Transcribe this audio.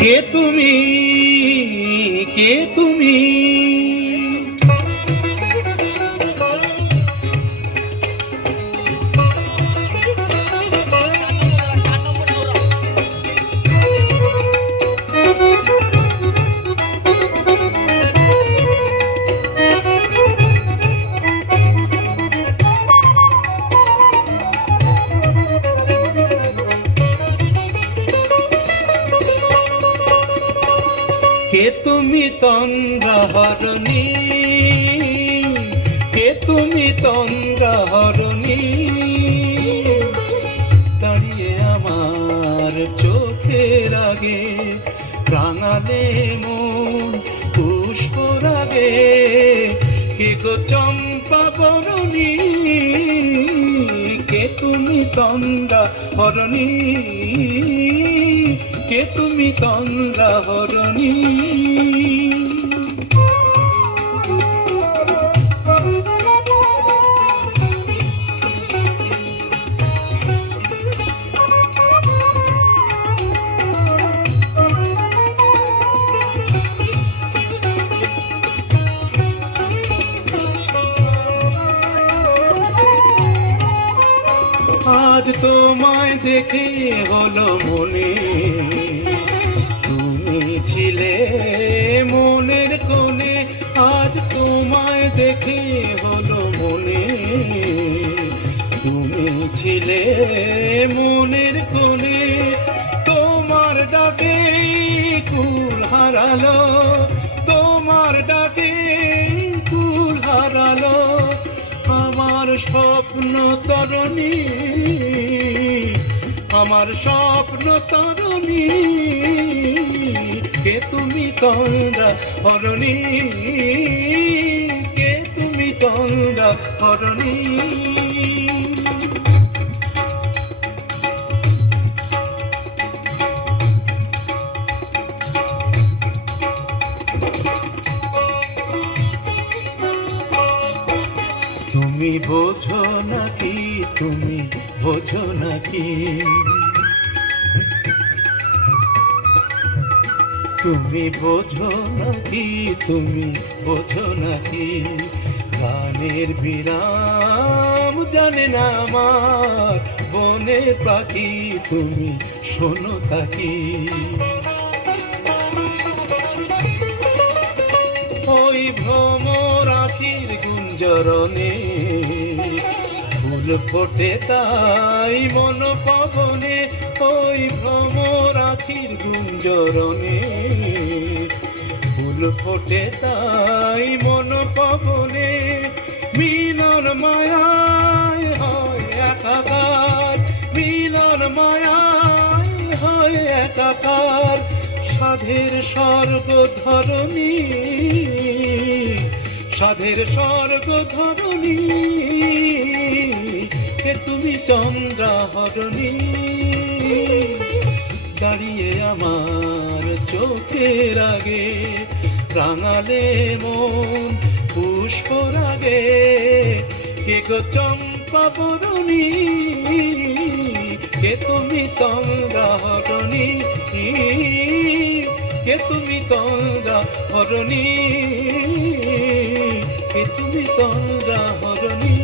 কে তুমি, কে তুমি? কে তুমি তন্দ্রাহরণী, কে তুমি তন্দ্রাহরণী? দাঁড়িয়ে আমার চোখের আগে রাঙালে মন পুষ্পর আগে। কে গো চম্পা বরণী, কে তুমি তন্দ্রাহরণী, কে তুমি তন্দ্রাহরণী? আজ তোমায় দেখে হলো মনে, তুমি ছিলে মনের কোণে। আজ তোমায় দেখে হলো মনে, তুমি ছিলে মনের কোণে। তোমার ডাকে কুল হারালো, তোমার ডাকে কুল হারালো আমার স্বপ্ন তরণী, আমার স্বপ্ন তরণী। কে তুমি তন্দ্রাহরণী, কে তুমি তন্দ্রাহরণী? তুমি বোঝো নাকি, তুমি বোঝো নাকি? তুমি বোঝো নাকি, তুমি বোঝো নাকি? গানের বিরাম জানে না আমার বনের পাখি, তুমি শোনো তাকি। ওই ভ্রমর আখির গুঞ্জরণে ফুল ফোটে তাই মন পবনে। ওই ভ্রমর আখির গুঞ্জরণে ফুল ফোটে তাই মন পবনে। মিলন মায়ায় হয় একাকার, মিলন মায়ায় হয় একাকার। সাধের স্বর্গ ধরণী, সাধের স্বর্গ ধরণী। কে তুমি তন্দ্রাহরণী, দাঁড়িয়ে আমার চোখের আগে রাঙালে মন পুষ্পর আগে। কে গো চম্পা বরণী, কে তুমি তন্দ্রাহরণী, কে তুমি তন্দ্রাহরণী, কে তুমি তন্দ্রাহরণী?